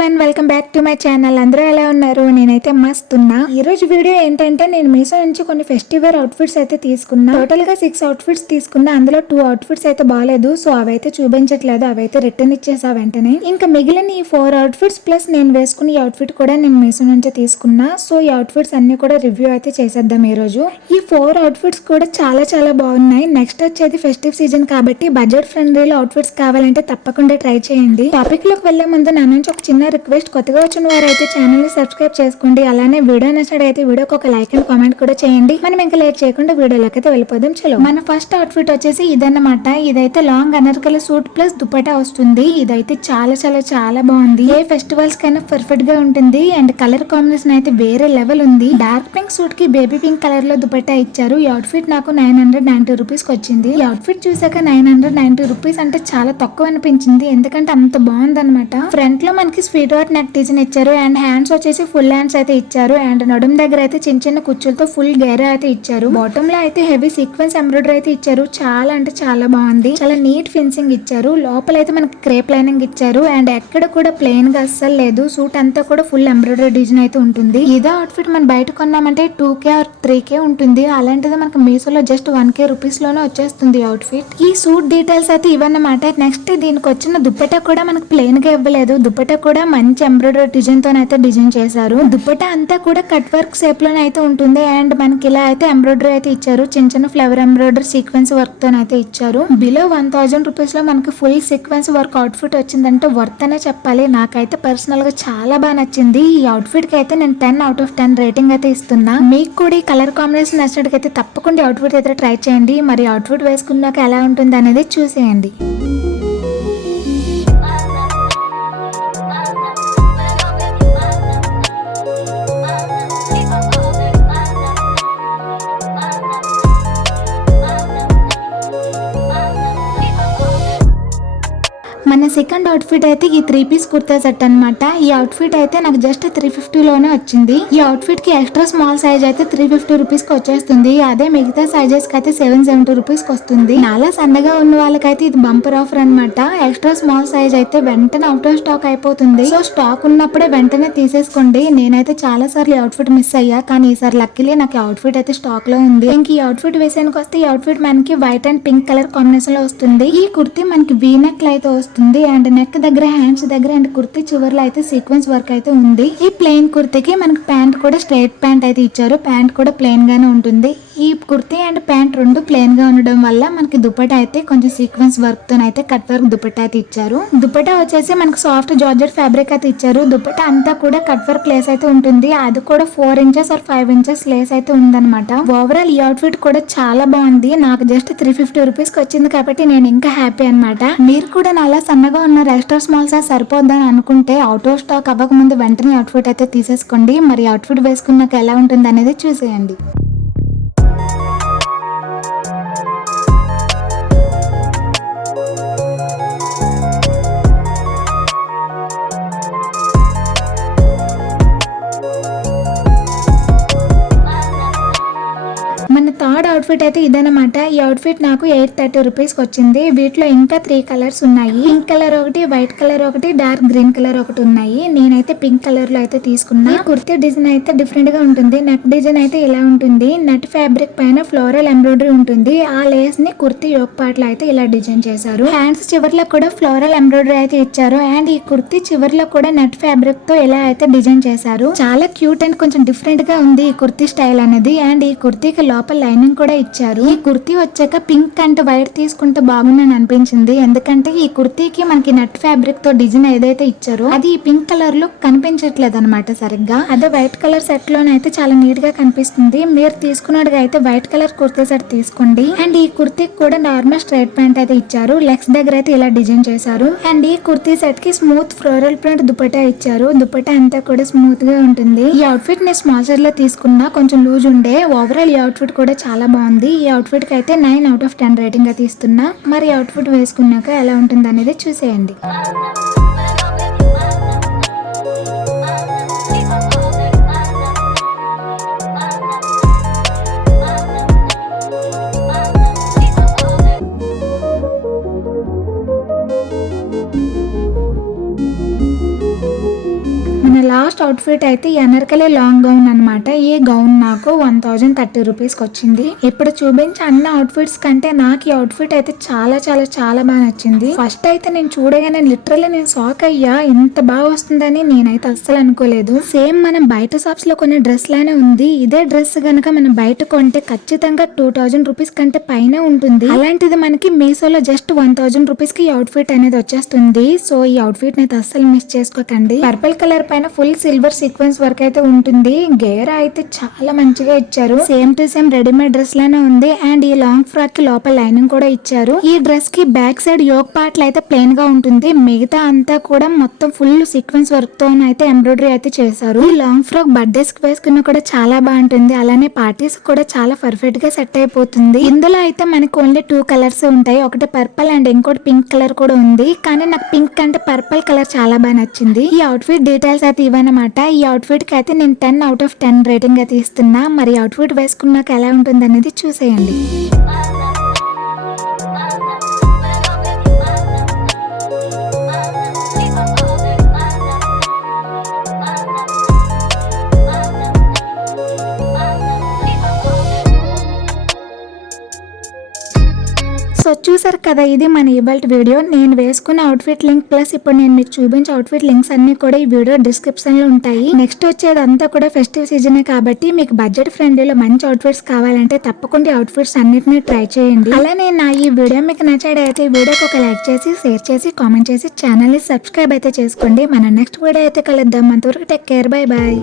Everyone, welcome back to my channel. అందరూ ఎలా ఉన్నారు? నేనైతే మస్త్ ఉన్నా. ఈ రోజు వీడియో ఏంటంటే నేను మీషో నుంచి కొన్ని ఫెస్టివల్ అవుట్ఫిట్స్ అయితే తీసుకున్నా. టోటల్ గా 6 అవుట్ఫిట్స్ తీసుకున్నా. అందులో 2 అవుట్ఫిట్స్ అయితే బాగాలేదు, సో అవైతే చూపించట్లేదు, అవైతే రిటర్న్ ఇచ్చేసా వెంటనే. ఇంకా మిగిలిన ఈ 4 అవుట్ఫిట్స్ ప్లస్ నేను వేసుకున్న ఈ అవుట్ఫిట్ కూడా నేను మీషో నుంచి తీసుకున్నా. సో ఈ అవుట్ఫిట్స్ అన్ని కూడా రివ్యూ అయితే చేసేద్దాం ఈ రోజు. ఈ 4 అవుట్ఫిట్స్ కూడా చాలా చాలా బాగున్నాయి. నెక్స్ట్ వచ్చేది ఫెస్టివ్ సీజన్ కాబట్టి బడ్జెట్ ఫ్రెండ్లీ అవుట్ఫిట్స్ కావాలంటే తప్పకుండా ట్రై చేయండి. టాపిక్ లోకి వెళ్లే ముందు నా నుంచి ఒక చిన్న రిక్వెస్ట్, కొత్తగా వచ్చిన వారైతే ఛానల్ ని సబ్స్క్రైబ్ చేసుకోండి. అలానే వీడియో నచ్చినట్లయితే వీడియోకి ఒక లైక్ అండ్ కామెంట్ కూడా చేయండి. మనం ఇంకా లేట్ చేయకుండా వీడియోలోకి అయితే వెళ్ళిపోదాం. చలో, మన ఫస్ట్ అవుట్ఫిట్ వచ్చేసి ఇదన్నమాట. ఇదైతే long Anarkali suit plus dupatta వస్తుంది. ఇదైతే చాలా చాలా చాలా బాగుంది. ఏ ఫెస్టివల్స్ కైనా పర్ఫెక్ట్ గా ఉంటుంది. అండ్ కలర్ కాంబినేషన్ అయితే వేరే లెవెల్ ఉంది. డార్క్ పింక్ సూట్ కి బేబీ పింక్ కలర్ లో దుపట్టా ఇచ్చారు. ఈ అవుట్ఫిట్ నాకు 990 రూపీస్ కి వచ్చింది. ఈ అవుట్ఫిట్ చూసాక 990 రూపీస్ అంటే చాలా తక్కువ అనిపించింది, ఎందుకంటే అంత బాగుంది అనమాట. ఫ్రంట్ లో మనకి స్వీట్ హార్ట్ నెక్ డిజైన్ ఇచ్చారు. అండ్ హ్యాండ్స్ వచ్చేసి ఫుల్ హ్యాండ్స్ అయితే ఇచ్చారు. అండ్ నడుం దగ్గర అయితే చిన్న చిన్న కుచ్చులతో ఫుల్ గేర అయితే ఇచ్చారు. బాటమ్ లో అయితే హెవీ సీక్వెన్స్ ఎంబ్రాయిడరీ అయితే ఇచ్చారు. చాలా అంటే చాలా బాగుంది. చాలా నీట్ ఫినిషింగ్ ఇచ్చారు. లోపల అయితే మనకి క్రేప్ లైనింగ్ ఇచ్చారు. అండ్ ఎక్కడ కూడా ప్లెయిన్ గా అస్సలు లేదు. సూట్ అంతా కూడా ఫుల్ ఎంబ్రాయిడరీ డిజైన్ అయితే ఉంటుంది. ఇదే అవుట్ఫిట్ మనం బయట కొన్నామంటే 2K ఆర్ 3K ఉంటుంది. అలాంటిది మనకి మీషోలో జస్ట్ 1K రూపీస్ లోనే వచ్చేస్తుంది అవుట్ఫిట్. ఈ సూట్ డీటెయిల్స్ అయితే ఇవన్నమాట. నెక్స్ట్ దీనికి వచ్చిన దుపట్టా కూడా మనకి ప్లెయిన్ గా ఇవ్వలేదు. దుపట్టా కూడా మంచి ఎంబ్రాయిడరీ డిజైన్ తో అయితే డిజైన్ చేశారు. దుపట్టా అంతా కూడా కట్ వర్క్ షేప్ లోనే అయితే ఉంటుంది. అండ్ మనకి ఇలా అయితే ఎంబ్రాయిడరీ అయితే ఇచ్చారు. చిన్న చిన్న ఫ్లవర్ ఎంబ్రాయిడరీ సీక్వెన్స్ వర్క్ తో అయితే ఇచ్చారు. బిలో 1000 రూపీస్ లో మనకి ఫుల్ సీక్వెన్స్ వర్క్ అవుట్ఫిట్ వచ్చిందంటే వర్త్ అనే చెప్పాలి. నాకైతే పర్సనల్ గా చాలా బాగా నచ్చింది. ఈ అవుట్ఫిట్ కి అయితే నేను 10 out of 10 రేటింగ్ అయితే ఇస్తున్నా. మీకు కూడా ఈ కలర్ కాంబినేషన్ నచ్చినట్లయితే తప్పకుండా అవుట్ఫిట్ అయితే ట్రై చేయండి. మరి అవుట్ఫిట్ వేసుకున్నాక ఎలా ఉంటుంది అనేది చూసేయండి. మన సెకండ్ అవుట్ఫిట్ అయితే ఈ 3 పీస్ కుర్తా సెట్ అన్నమాట. ఈ అవుట్ఫిట్ అయితే నాకు జస్ట్ 350 లోనే వచ్చింది. ఈ అవుట్ఫిట్ కి ఎక్స్ట్రా స్మాల్ సైజ్ అయితే 350 రూపీస్ కి వచ్చేస్తుంది. అదే మిగతా సైజెస్ కి అయితే 770 రూపీస్ కి వస్తుంది. నాలా సన్నగా ఉన్న వాళ్ళకైతే ఇది బంపర్ ఆఫర్ అన్నమాట. ఎక్స్ట్రా స్మాల్ సైజ్ అయితే వెంటనే అవుట్ ఆఫ్ స్టాక్ అయిపోతుంది. సో స్టాక్ ఉన్నప్పుడే వెంటనే తీసేసుకోండి. నేనైతే చాలా సార్లు ఈ అవుట్ఫిట్ మిస్ అయ్యా, కానీ ఈసారి లక్కీలీ నాకు ఈ అవుట్ఫిట్ అయితే స్టాక్ లో ఉంది. ఇంక ఈ అవుట్ఫిట్ వేసానికి వస్తే ఈ అవుట్ఫిట్ మనకి white and pink colour combination లో వస్తుంది. ఈ కుర్తీ మనకి వీ నెక్ లో అయితే వస్తుంది. అండ్ నెక్ దగ్గర, హ్యాండ్స్ దగ్గర అండ్ కుర్తీ చివర్లో అయితే సీక్వెన్స్ వర్క్ అయితే ఉంది. ఈ ప్లెయిన్ కుర్తీకి మనకి ప్యాంట్ కూడా స్ట్రైట్ ప్యాంట్ అయితే ఇచ్చారు. ప్యాంట్ కూడా ప్లెయిన్ గానే ఉంటుంది. ఈ కుర్తీ అండ్ ప్యాంట్ రెండు ప్లెయిన్ గా ఉండడం వల్ల మనకి దుపట్టా అయితే కొంచెం సీక్వెన్స్ వర్క్ తో అయితే కట్ వర్క్ దుపట్టా అయితే ఇచ్చారు. దుపట్టా వచ్చేసి మనకి సాఫ్ట్ జార్జెట్ ఫ్యాబ్రిక్ అయితే ఇచ్చారు. దుపట్టా అంతా కూడా కట్ వర్క్ లేస్ అయితే ఉంటుంది. అది కూడా 4 ఇంచెస్ ఆర్ 5 ఇంచెస్ లేస్ అయితే ఉందన్నమాట. ఓవరాల్ ఈ అవుట్ఫిట్ కూడా చాలా బాగుంది. నాకు జస్ట్ 350 రూపీస్ కి వచ్చింది కాబట్టి నేను ఇంకా హ్యాపీ అనమాట. మీరు కూడా నాలా సన్నగా ఉన్న ఎక్స్ట్రా స్మాల్ సైజ్ సరిపోద్దని అనుకుంటే అవుట్ ఆఫ్ స్టాక్ అవ్వక ముందు వెంటనే అవుట్ఫిట్ అయితే తీసేసుకోండి. మరి అవుట్ఫిట్ వేసుకున్నాక ఎలా ఉంటుంది అనేది చూసేయండి. థర్డ్ అవుట్ఫిట్ అయితే ఇదన్నమాట. ఈ అవుట్ఫిట్ నాకు 830 రూపీస్ కి వచ్చింది. వీటిలో ఇంకా 3 కలర్స్ ఉన్నాయి. పింక్ కలర్ ఒకటి, వైట్ కలర్ ఒకటి, డార్క్ గ్రీన్ కలర్ ఒకటి ఉన్నాయి. నేనైతే పింక్ కలర్ లో అయితే తీసుకున్నా. కుర్తీ డిజైన్ అయితే డిఫరెంట్ గా ఉంటుంది. నెక్ డిజైన్ అయితే ఇలా ఉంటుంది. నెట్ ఫ్యాబ్రిక్ పైన ఫ్లోరల్ ఎంబ్రాయిడరీ ఉంటుంది. ఆ లేస్ ని కుర్తీ యోక్ పార్ట్ లో అయితే ఇలా డిజైన్ చేశారు. హ్యాండ్స్ చివర్లో కూడా ఫ్లోరల్ ఎంబ్రాయిడరీ అయితే ఇచ్చారు. అండ్ ఈ కుర్తీ చివర్లో కూడా నెట్ ఫ్యాబ్రిక్ తో ఇలా అయితే డిజైన్ చేశారు. చాలా క్యూట్ అండ్ కొంచెం డిఫరెంట్ గా ఉంది ఈ కుర్తీ స్టైల్ అనేది. అండ్ ఈ కుర్తీకి లోపల లైనింగ్ కూడా ఇచ్చారు. ఈ కుర్తీ వచ్చాక పింక్ అండ్ వైట్ తీసుకుంటే బాగుందని అనిపించింది, ఎందుకంటే ఈ కుర్తీకి మనకి నెట్ ఫ్యాబ్రిక్ తో డిజైన్ ఏదైతే ఇచ్చారో అది ఈ పింక్ కలర్ లో కనిపించట్లేదు అనమాట సరిగ్గా. అదే వైట్ కలర్ సెట్ లోనైతే చాలా నీట్ గా కనిపిస్తుంది. మీరు తీసుకున్నట్టుగా అయితే వైట్ కలర్ కుర్తీ సెట్ తీసుకోండి. అండ్ ఈ కుర్తీకి కూడా నార్మల్ స్ట్రైట్ ప్యాంట్ అయితే ఇచ్చారు. లెగ్స్ దగ్గర అయితే ఇలా డిజైన్ చేశారు. అండ్ ఈ కుర్తీ సెట్ కి స్మూత్ ఫ్లోరల్ ప్రింట్ దుపట్టా ఇచ్చారు. దుపట్టా అంతా కూడా స్మూత్ గా ఉంటుంది. ఈ అవుట్ఫిట్ నేను స్మాల్ సైజ్ లో తీసుకున్నా, కొంచెం లూజ్ ఉండే. ఓవరాల్ ఈ అవుట్ఫిట్ కూడా చాలా బాగుంది. ఈ అవుట్ఫిట్ కి అయితే 9 out of 10 రేటింగ్ అయితే ఇస్తున్నా. మరి అవుట్ఫిట్ వేసుకున్నాక ఎలా ఉంటుంది అనేది చూసేయండి. ఫస్ట్ అవుట్ఫిట్ అయితే ఈ అనార్కలి లాంగ్ గౌన్ అన్నమాట. ఈ గౌన్ నాకు 1030 రూపీస్ కి వచ్చింది. ఇప్పుడు చూపించే అన్ని అవుట్ఫిట్స్ కంటే నాకు ఈ అవుట్ఫిట్ అయితే చాలా చాలా చాలా బాగా నచ్చింది. ఫస్ట్ అయితే నేను చూడగానే లిటరల్లీ నేను షాక్ అయ్యా, ఇంత బాగా వస్తుందని నేనైతే అస్సలు అనుకోలేదు. సేమ్ మనం బయట షాప్స్ లో కొనే డ్రెస్ లానే ఉంది. ఇదే డ్రెస్ గనక మనం బయట కొంటే ఖచ్చితంగా 2000 రూపీస్ కంటే పైన ఉంటుంది. అలాంటిది మనకి మీషోలో జస్ట్ 1000 రూపీస్ కి ఈ అవుట్ఫిట్ అనేది వచ్చేస్తుంది. సో ఈ అవుట్ఫిట్ అయితే అస్సలు మిస్ చేసుకోకండి. పర్పుల్ కలర్ పైన ఫుల్ సిల్వర్ సీక్వెన్స్ వర్క్ అయితే ఉంటుంది. గేరా అయితే చాలా మంచిగా ఇచ్చారు. Same to same readymade dress లానే ఉంది. అండ్ ఈ లాంగ్ ఫ్రాక్ కి లోపల లైనింగ్ కూడా ఇచ్చారు. ఈ డ్రెస్ కి బ్యాక్ సైడ్ యోక్ పార్ట్ అయితే ప్లెయిన్ గా ఉంటుంది. మిగతా అంతా కూడా మొత్తం ఫుల్ సీక్వెన్స్ వర్క్ తో అయితే ఎంబ్రాయిడరీ అయితే చేశారు. ఈ లాంగ్ ఫ్రాక్ బర్త్డేస్ కి వేసుకున్న కూడా చాలా బాగుంటుంది. అలానే పార్టీస్ కూడా చాలా పర్ఫెక్ట్ గా సెట్ అయిపోతుంది. ఇందులో అయితే మనకి ఓన్లీ 2 కలర్స్ ఉంటాయి. ఒకటి పర్పుల్ అండ్ ఇంకోటి పింక్ కలర్ కూడా ఉంది. కానీ నాకు పింక్ కంటే పర్పుల్ కలర్ చాలా బాగా నచ్చింది. ఈ అవుట్ఫిట్ డీటెయిల్స్ అయితే ఇవన్నమాట. ఈ అవుట్ఫిట్ కి అయితే నేను 10 out of 10 రేటింగ్ అయితే ఇస్తున్నా. మరి అవుట్ఫిట్ వేసుకున్నాక ఎలా ఉంటుంది అనేది చూసేయండి. సో చూసారు కదా, ఇది మన ఇవాల్టి వీడియో. నేను వేసుకున్న అవుట్ఫిట్ లింక్ ప్లస్ ఇప్పుడు నేను మీకు చూపించే అవుట్ఫిట్ లింక్స్ అన్ని కూడా ఈ వీడియో డిస్క్రిప్షన్ లో ఉంటాయి. నెక్స్ట్ వచ్చేదంతా కూడా ఫెస్టివ్ సీజనే కాబట్టి మీకు బడ్జెట్ ఫ్రెండ్లీలో మంచి అవుట్ఫిట్స్ కావాలంటే తప్పకుండా అవుట్ఫిట్స్ అన్నిటిని ట్రై చేయండి. అలానే నా ఈ వీడియో మీకు నచ్చాడైతే ఈ వీడియోకి ఒక లైక్ చేసి, షేర్ చేసి, కామెంట్ చేసి ఛానల్ ని సబ్స్క్రైబ్ అయితే చేసుకోండి. మన నెక్స్ట్ వీడియో అయితే కలుద్దాం. అంతవరకు టేక్ కేర్, బై బాయ్.